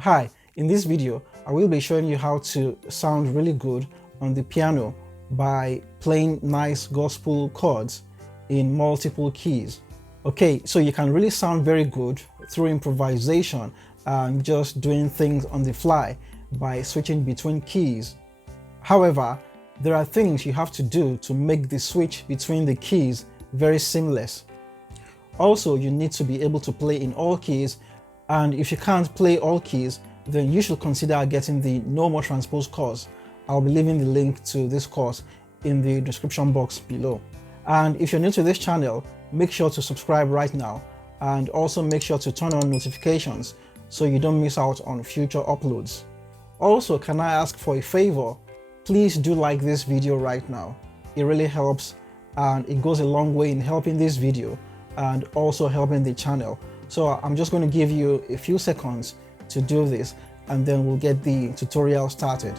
Hi, in this video, I will be showing you how to sound really good on the piano by playing nice gospel chords in multiple keys. Okay, so you can really sound very good through improvisation and just doing things on the fly by switching between keys. However, there are things you have to do to make the switch between the keys very seamless. Also, you need to be able to play in all keys, and if you can't play all keys, then you should consider getting the No More Transpose course. I'll be leaving the link to this course in the description box below. And if you're new to this channel, make sure to subscribe right now, and also make sure to turn on notifications so you don't miss out on future uploads. Also, can I ask for a favor? Please do like this video right now. It really helps and it goes a long way in helping this video and also helping the channel. So I'm just going to give you a few seconds to do this, and then we'll get the tutorial started.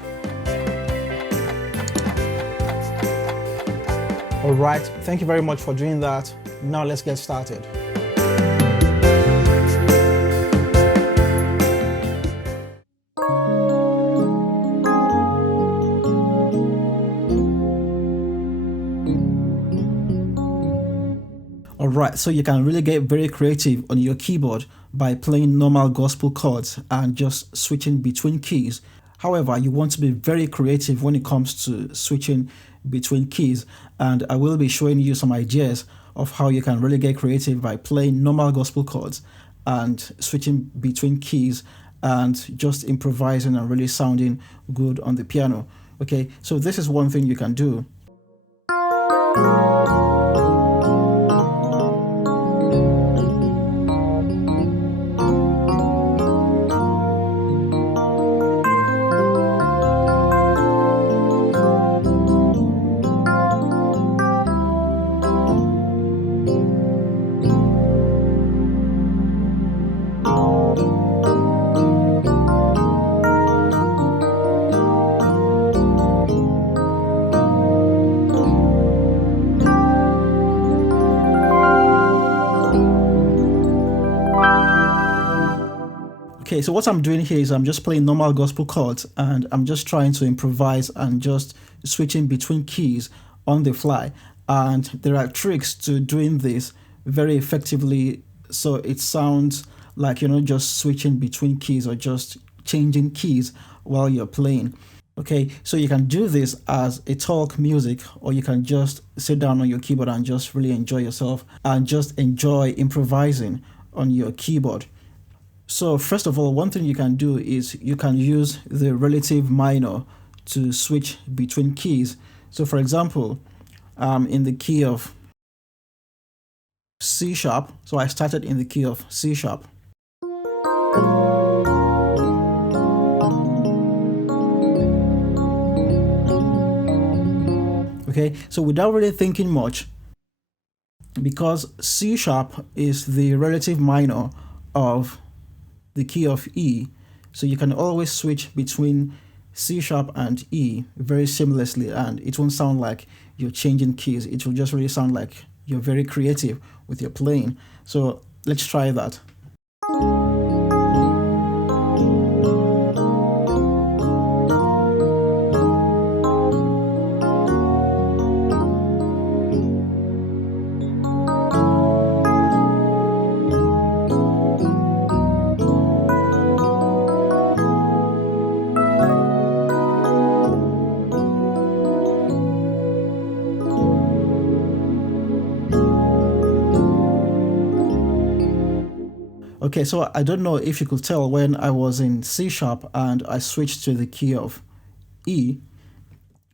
All right, thank you very much for doing that. Now let's get started. Alright, so you can really get very creative on your keyboard by playing normal gospel chords and just switching between keys. However, you want to be very creative when it comes to switching between keys, and I will be showing you some ideas of how you can really get creative by playing normal gospel chords and switching between keys and just improvising and really sounding good on the piano. Okay, so this is one thing you can do. Okay, so what I'm doing here is I'm just playing normal gospel chords and I'm just trying to improvise and just switching between keys on the fly. And there are tricks to doing this very effectively, so it sounds like you're not just switching between keys or just changing keys while you're playing. Okay, so you can do this as a talk music, or you can just sit down on your keyboard and just really enjoy yourself and just enjoy improvising on your keyboard. So first of all, one thing you can do is you can use the relative minor to switch between keys. So for example, in the key of C sharp, so I started in the key of C sharp. Okay, so without really thinking much, because C sharp is the relative minor of the key of E, so you can always switch between C sharp and E very seamlessly, and it won't sound like you're changing keys. It will just really sound like you're very creative with your playing. So let's try that. Okay, so I don't know if you could tell when I was in C sharp and I switched to the key of E.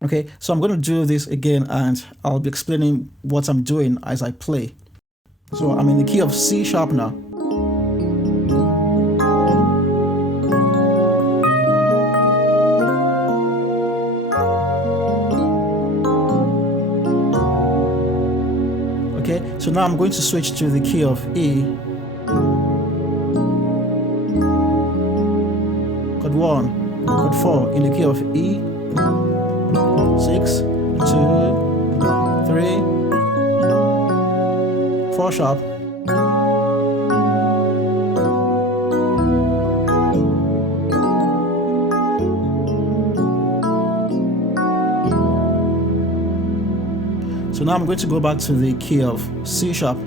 Okay, so I'm going to do this again and I'll be explaining what I'm doing as I play. So I'm in the key of C sharp now. Okay, so now I'm going to switch to the key of E. Chord 1, chord 4 in the key of E, 6, 2, 3, 4 sharp, So now I'm going to go back to the key of C sharp.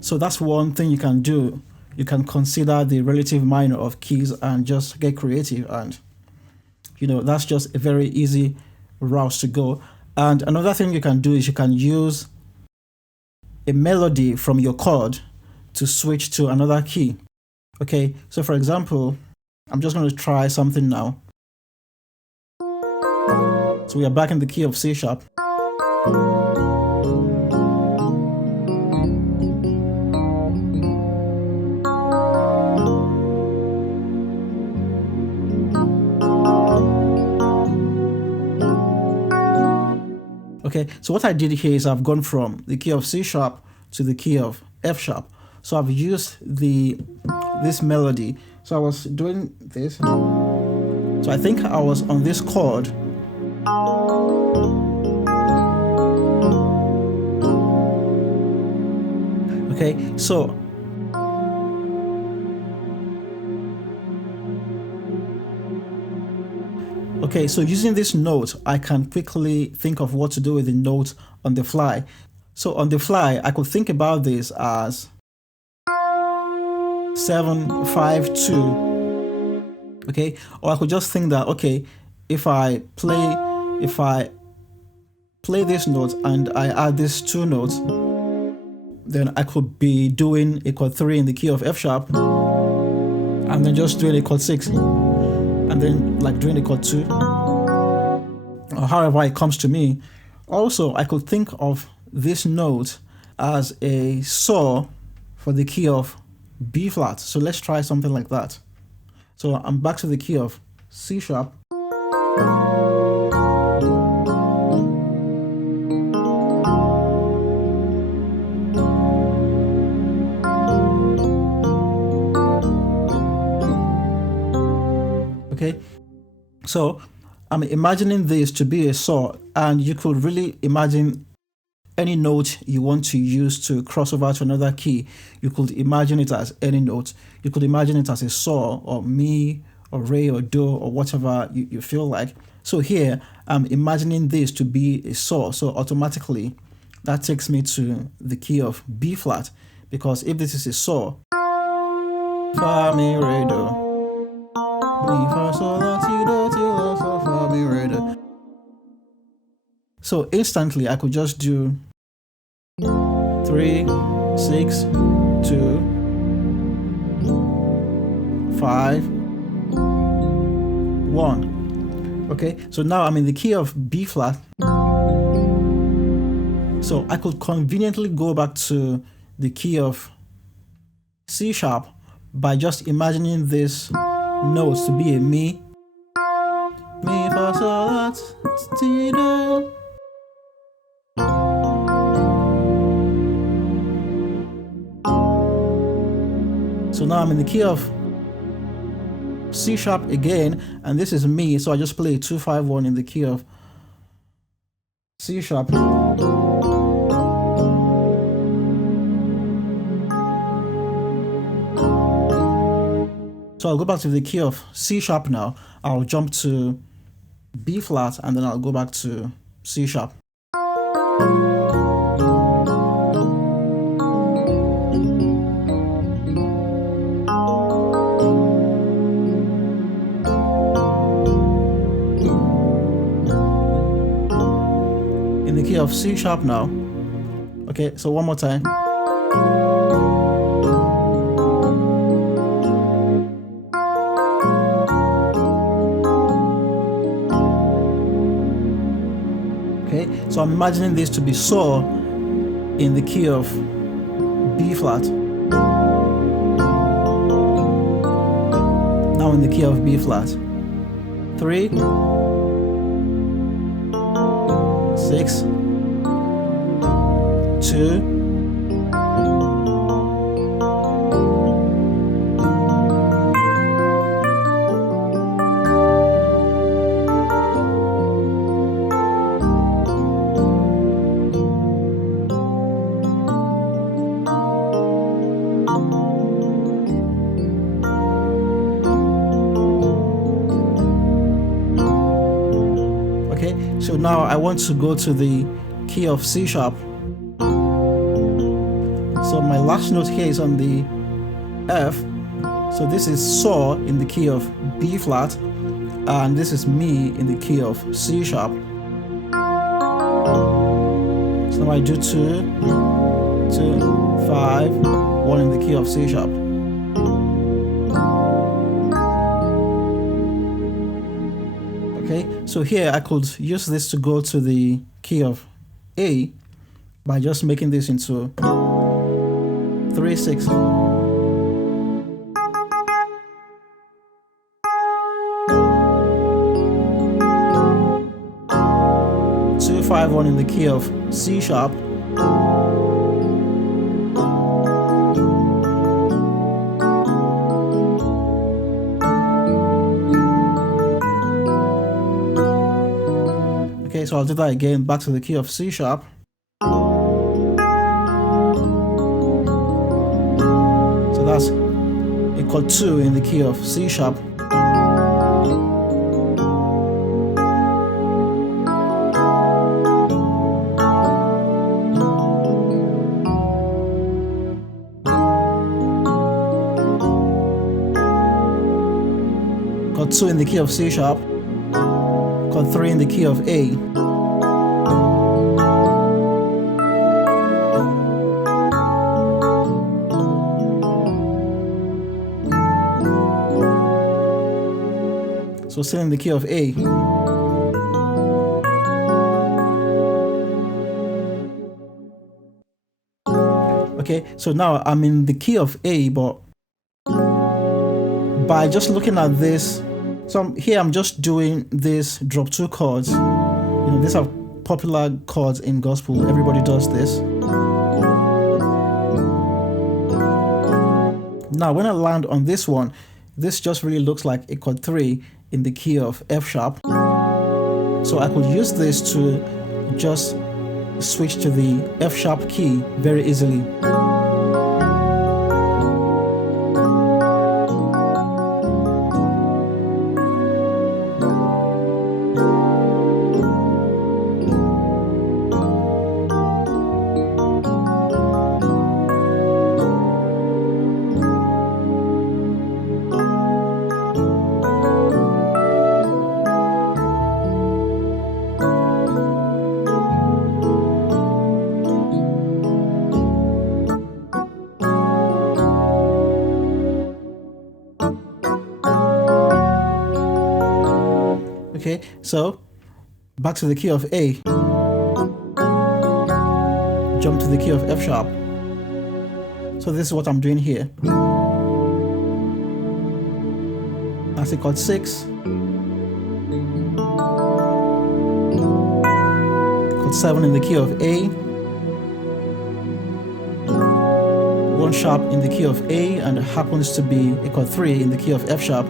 So that's one thing you can do. You can consider the relative minor of keys and just get creative, and that's just a very easy route to go. And another thing you can do is you can use a melody from your chord to switch to another key. Okay, so for example, I'm just going to try something now. So we are back in the key of C sharp. Okay, so what I did here is I've gone from the key of C sharp to the key of F sharp. So I've used this melody. So I was doing this. So I think I was on this chord. Okay, so using this note, I can quickly think of what to do with the note on the fly. So on the fly, I could think about this as 7-5-2. Okay, or I could just think that, okay, if I play this note and I add these two notes, then I could be doing a chord 3 in the key of F sharp, and then just doing a chord 6, and then like doing a chord 2, or however it comes to me. Also, I could think of this note as a saw for the key of B flat. So let's try something like that. So I'm back to the key of C sharp. Okay, so I'm imagining this to be a saw, and you could really imagine any note you want to use to cross over to another key. You could imagine it as any note. You could imagine it as a saw, or mi, or re, or do, or whatever you feel like. So here, I'm imagining this to be a saw. So automatically, that takes me to the key of B flat, because if this is a saw, fa, mi, re, do, mi, fa, sol, la, ti, do, ti, la, fa, fa, mi, re, do. So instantly, I could just do 3, 6, 2, 5, 1. Okay, so now I'm in the key of B flat. So I could conveniently go back to the key of C sharp by just imagining this note to be a mi, fa, sol, la, ti, do. So now I'm in the key of C sharp again, and this is mi, so I just play 2-5-1 in the key of C sharp. So I'll go back to the key of C sharp now. I'll jump to B flat, and then I'll go back to C sharp. In the key of C sharp now. Okay, so one more time. Okay, so I'm imagining this to be saw in the key of B flat. Now in the key of B flat. 3, 6, 2, Okay, so now I want to go to the key of C sharp. So my last note here is on the F. So this is saw in the key of B flat, and this is me in the key of C sharp. So now I do 2, 2, 5, 1 in the key of C sharp. Okay, so here I could use this to go to the key of A by just making this into 3, 6. 2, 5, 1 in the key of C sharp. Okay, so I'll do that again, back to the key of C sharp. So that's a chord 2 in the key of C sharp. Chord 2 in the key of C sharp. Chord 3 in the key of A. So still in the key of A. Okay, so now I'm in the key of A, but by just looking at this, so here I'm just doing this drop 2 chords. You know, these are popular chords in gospel. Everybody does this. Now, when I land on this one, this just really looks like a chord 3 in the key of F sharp. So I could use this to just switch to the F sharp key very easily. Okay, so back to the key of A, jump to the key of F sharp. So this is what I'm doing here. That's a chord 6, chord 7 in the key of A, 1 sharp in the key of A, and it happens to be a chord 3 in the key of F sharp.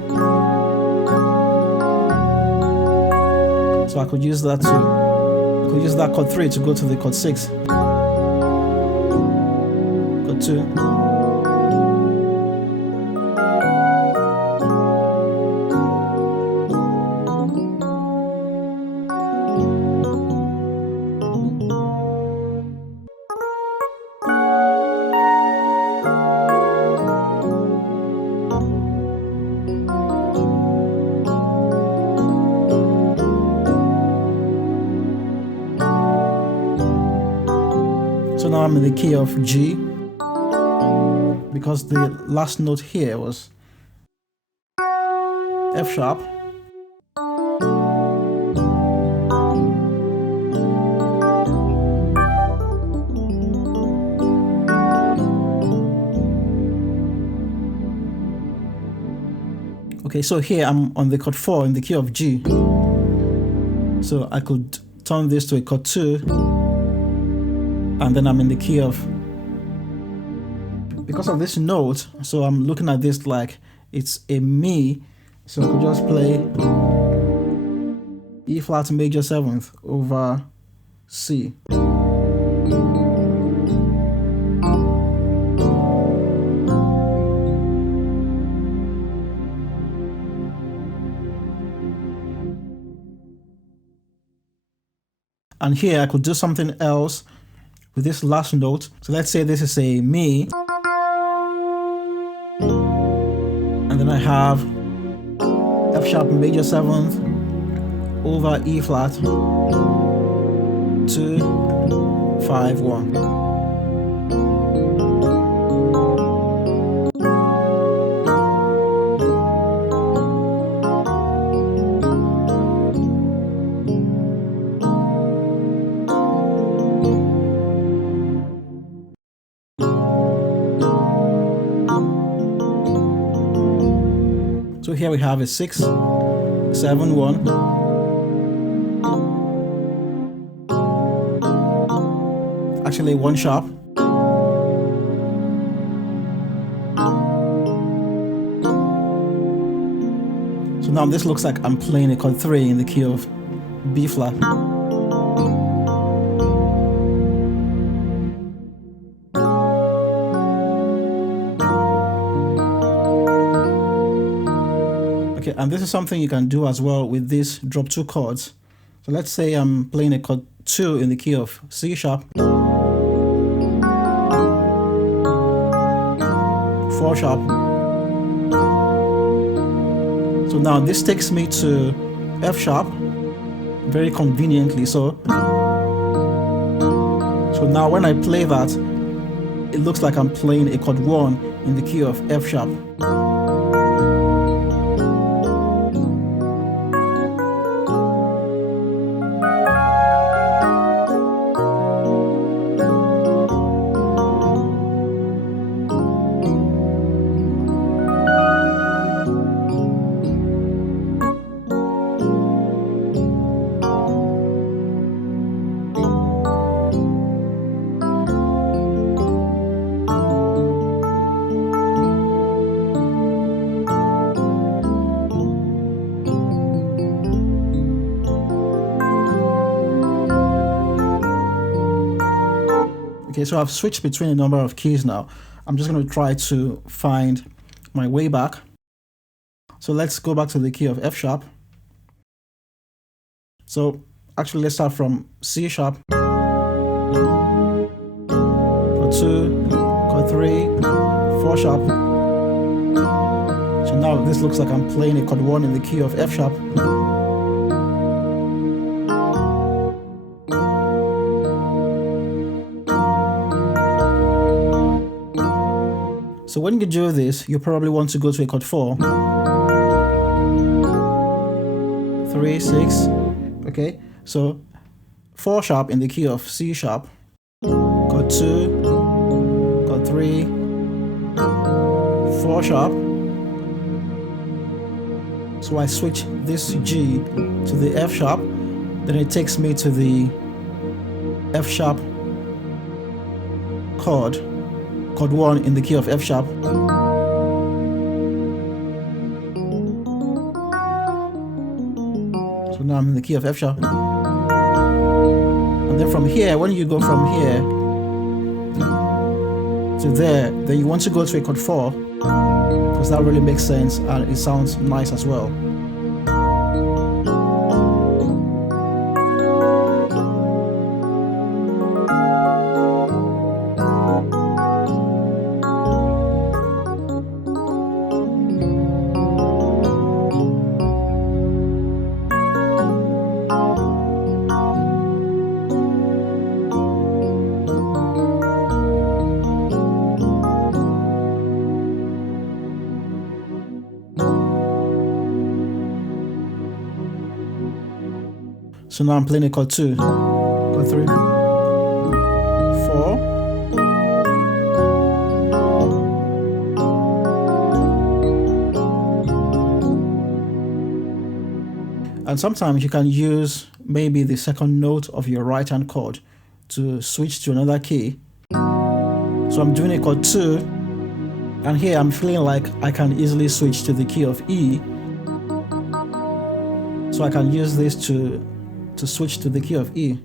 So I could use that chord 3 to go to the chord 6. Chord 2. So now I'm in the key of G, because the last note here was F sharp. Okay, so here I'm on the chord 4 in the key of G. So I could turn this to a chord 2, and then I'm in the key of, because of this note, so I'm looking at this like it's a Mi, so I could just play E flat major 7th over C. And here I could do something else with this last note. So let's say this is a Mi, and then I have F sharp major 7th over E flat 2 5 1. So here we have a 6 7 1. Actually 1 sharp. So now this looks like I'm playing a chord 3 in the key of B flat. Okay, and this is something you can do as well with these drop 2 chords. So let's say I'm playing a chord 2 in the key of C sharp, 4 sharp. So now this takes me to F sharp, very conveniently so. So now when I play that, it looks like I'm playing a chord 1 in the key of F sharp. Okay, so I've switched between a number of keys now. I'm just going to try to find my way back. So let's go back to the key of F sharp. So actually let's start from C sharp, chord 2, chord 3, 4 sharp. So now this looks like I'm playing a chord 1 in the key of F sharp. So when you do this, you probably want to go to a chord 4, 3, 6, okay? So 4 sharp in the key of C sharp, chord 2, chord 3, 4 sharp. So I switch this G to the F sharp, then it takes me to the F sharp chord 1 in the key of F sharp. So now I'm in the key of F sharp. And then from here, when you go from here to there, then you want to go to a chord 4, because that really makes sense and it sounds nice as well. So now I'm playing a chord 2, chord 3, 4. And sometimes you can use maybe the second note of your right hand chord to switch to another key. So I'm doing a chord 2, and here I'm feeling like I can easily switch to the key of E. So I can use this to switch to the key of E.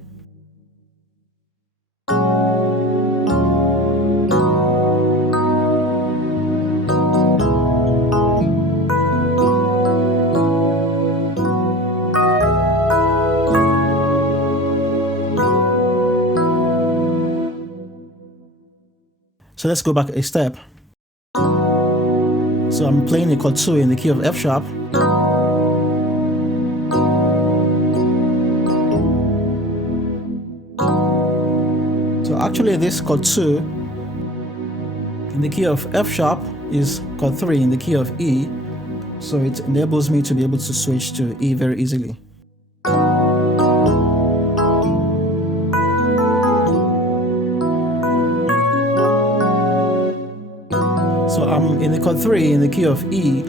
So let's go back a step. So I'm playing a chord 2 in the key of F sharp. So actually this chord 2 in the key of F sharp is chord 3 in the key of E. So it enables me to be able to switch to E very easily. So I'm in the chord 3 in the key of E,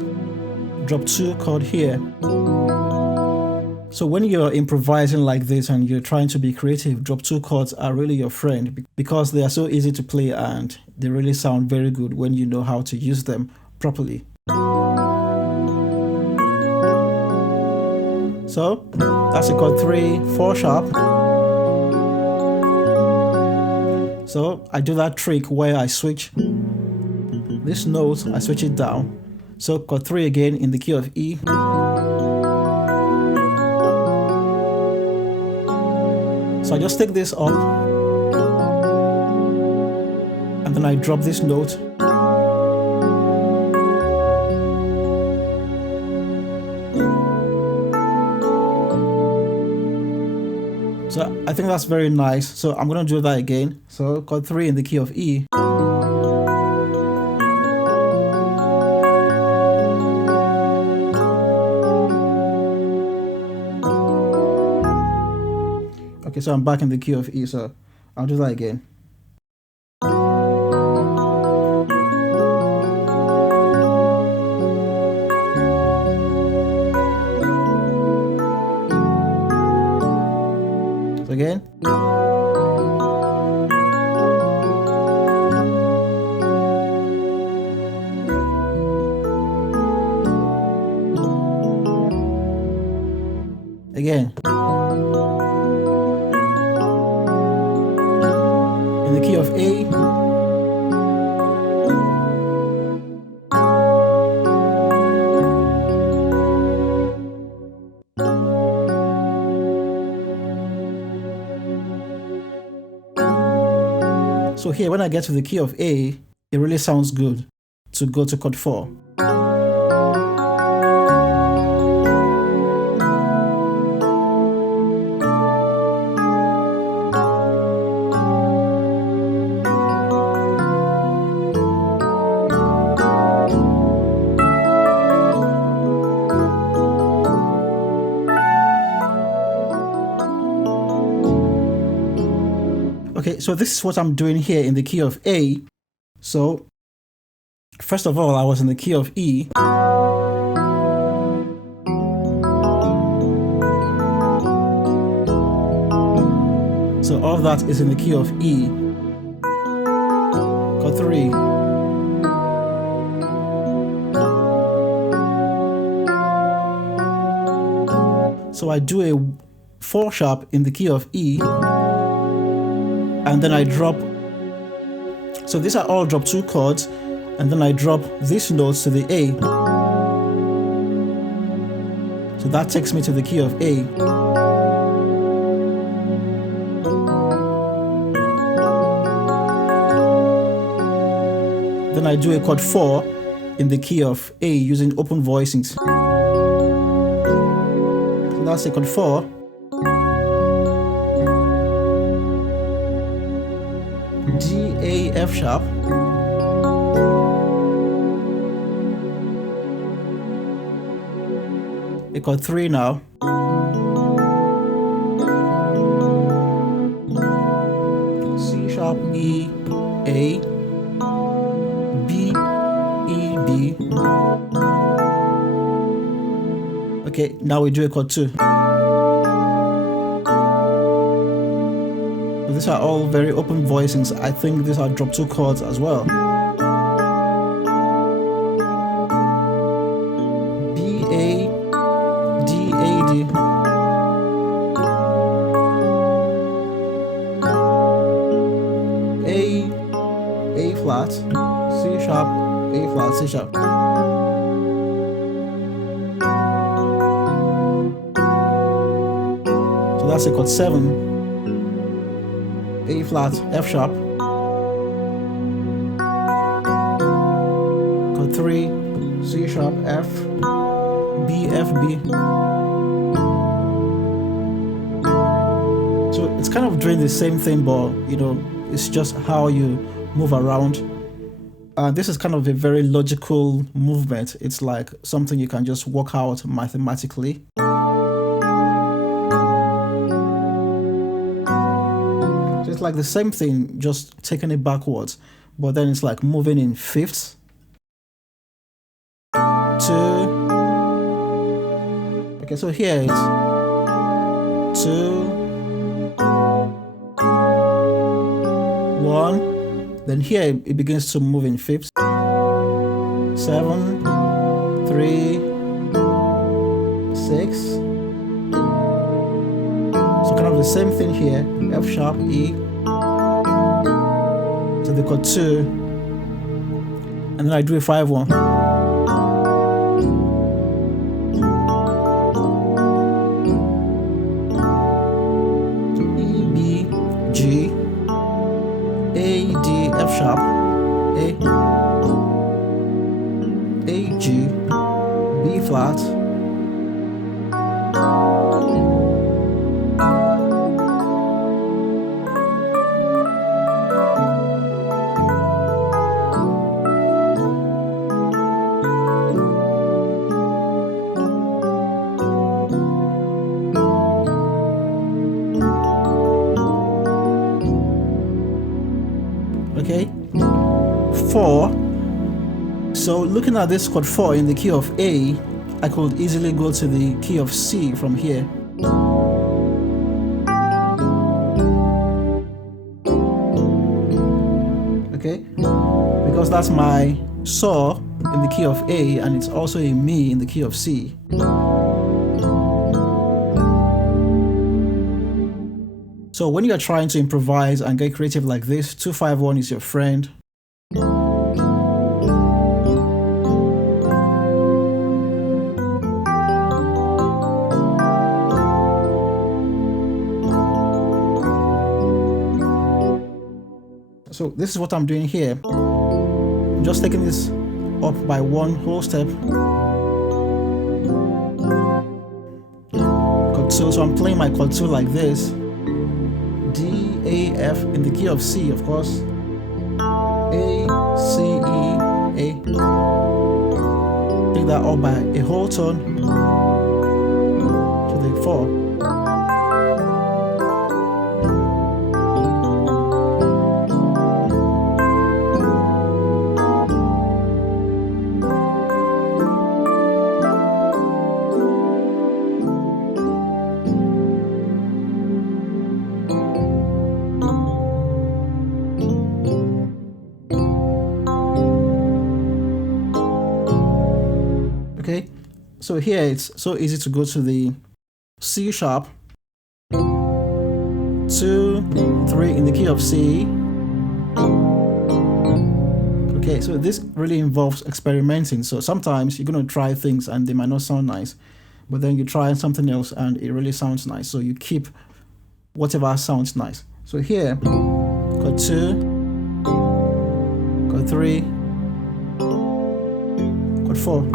drop 2 chord here. So when you're improvising like this and you're trying to be creative, drop 2 chords are really your friend because they are so easy to play and they really sound very good when you know how to use them properly. So that's a chord 3, 4 sharp. So I do that trick where I switch this note, I switch it down. So chord 3 again in the key of E. So I just take this up and then I drop this note. So I think that's very nice. So I'm going to do that again. So chord 3 in the key of E. Okay, so I'm back in the key of E, so I'll do that again. So again. Again. In the key of A. So here, when I get to the key of A, it really sounds good to go to chord 4. Okay, so this is what I'm doing here in the key of A. So, first of all, I was in the key of E. So all of that is in the key of E. Chord 3. So I do a 4 sharp in the key of E. And then I drop, so these are all drop 2 chords, and then I drop these notes to the A. So that takes me to the key of A. Then I do a chord 4 in the key of A using open voicings. So that's a chord 4. G, A, F sharp. A chord 3 now. C sharp, E, A, B, E, B. Okay, now we do a chord 2. These are all very open voicings. I think these are drop 2 chords as well. B, A, D, A, D. A flat, C sharp, A flat, C sharp. So that's a chord 7. A flat, F sharp. chord 3, C sharp, F, B, F, B. So it's kind of doing the same thing, but you know, it's just how you move around. This is kind of a very logical movement. It's like something you can just work out mathematically. So it's like the same thing, just taking it backwards, but then it's like moving in fifths. 2. Okay, so here it's 2, 1. Then here it begins to move in fifths. 7, 3, 6. So kind of the same thing here. F sharp, E. So they got 2. And then I do a 5-1. E, B, G, A, D, F sharp, A, G, B flat, okay, 4. So looking at this chord 4 in the key of A, I could easily go to the key of C from here. Okay, because that's my saw in the key of A, and it's also a mi in the key of C. So when you're trying to improvise and get creative like this, 2-5-1 is your friend. So this is what I'm doing here. I'm just taking this up by one whole step. Chord 2, so I'm playing my chord 2 like this. D, A, F in the key of C, of course. A, C, E, A. Take that up by a whole tone to the 4. Okay, so here it's so easy to go to the C sharp, 2, 3 in the key of C. Okay, so this really involves experimenting. So sometimes you're going to try things and they might not sound nice, but then you try something else and it really sounds nice. So you keep whatever sounds nice. So here, chord 2, chord 3, chord 4.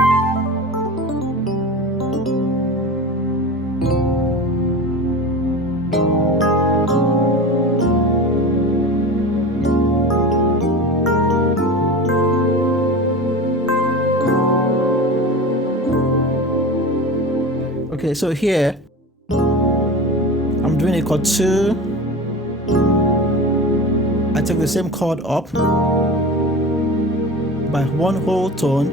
Okay, so here I'm doing a chord 2. I take the same chord up by one whole tone.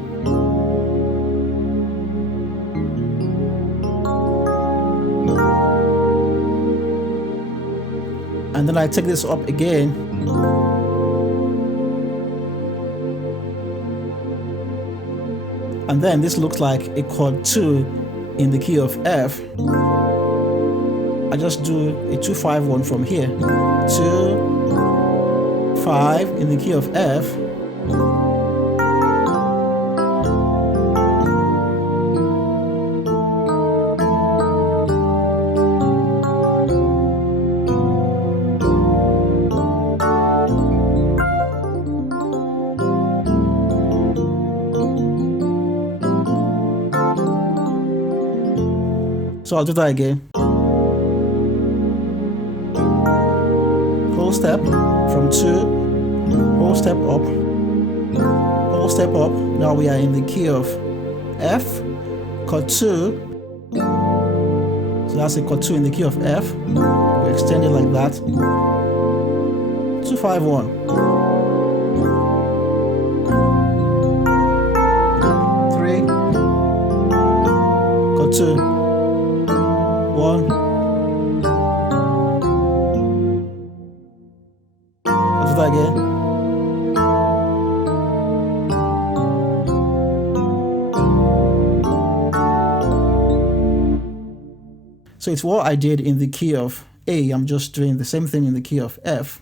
And then I take this up again. And then this looks like a chord 2 in the key of F. I just do a 2-5-1 from here. 2, 5 in the key of F. So I'll do that again. Whole step from 2, whole step up, whole step up. Now we are in the key of F, chord 2. So that's a chord 2 in the key of F. We extend it like that. 2, 5, 1. 3, chord 2, 1. Let's do that again. So it's what I did in the key of A. I'm just doing the same thing in the key of F.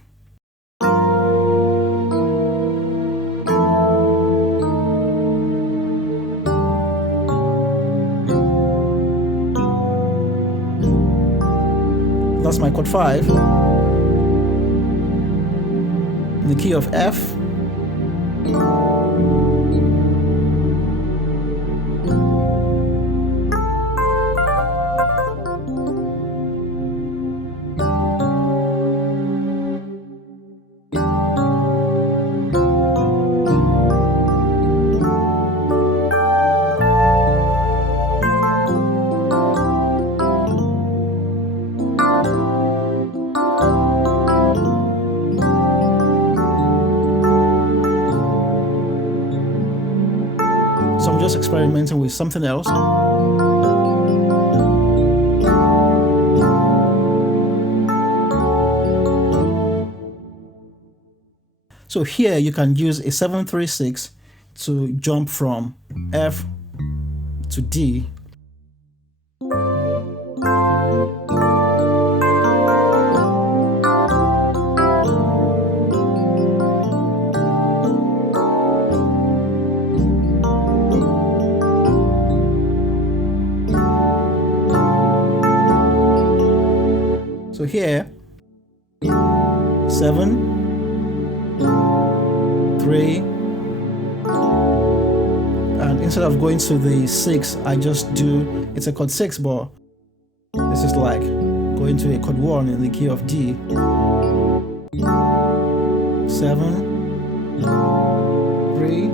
That's my chord 5. In the key of F. So I'm just experimenting with something else. So here you can use a 7-3-6 to jump from F to D. So here, 7, 3, and instead of going to the 6, I just do, it's a chord 6, but this is like going to a chord 1 in the key of D. 7, 3,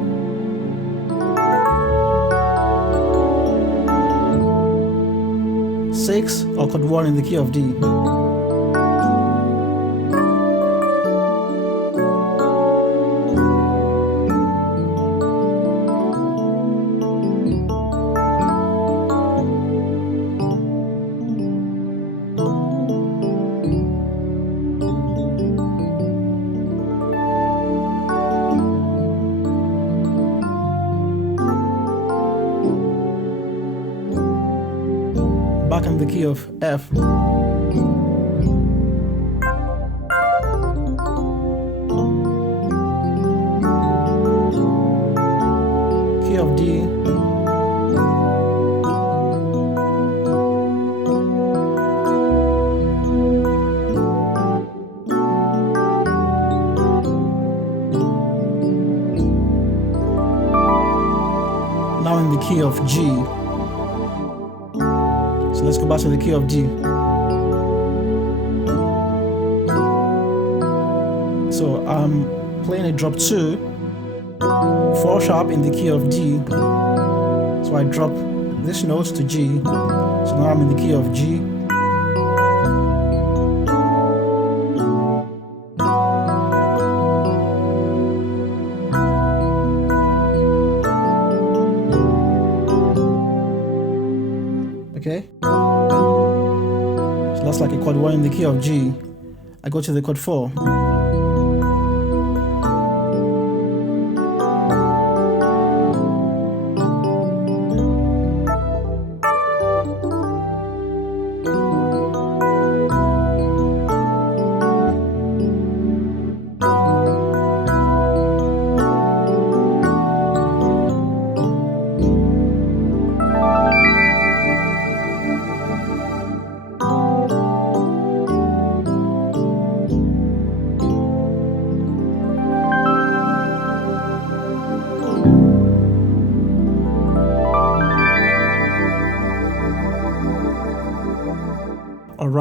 6, or chord 1 in the key of D. Back in the key of F. Key of D. Now in the key of G. So let's go back to the key of G. So I'm playing a drop 2, 4 sharp in the key of D. So I drop this note to G. So now I'm in the key of G. Okay? So that's like a chord 1 in the key of G. I go to the chord 4.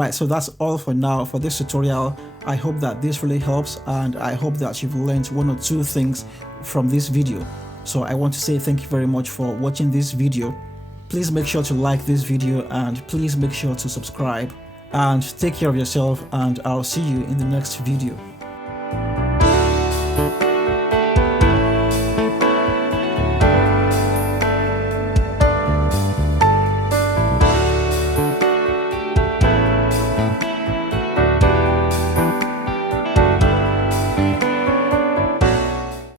Alright, so that's all for now for this tutorial. I hope that this really helps, and I hope that you've learned one or two things from this video. So I want to say thank you very much for watching this video. Please make sure to like this video, and please make sure to subscribe, and take care of yourself, and I'll see you in the next video.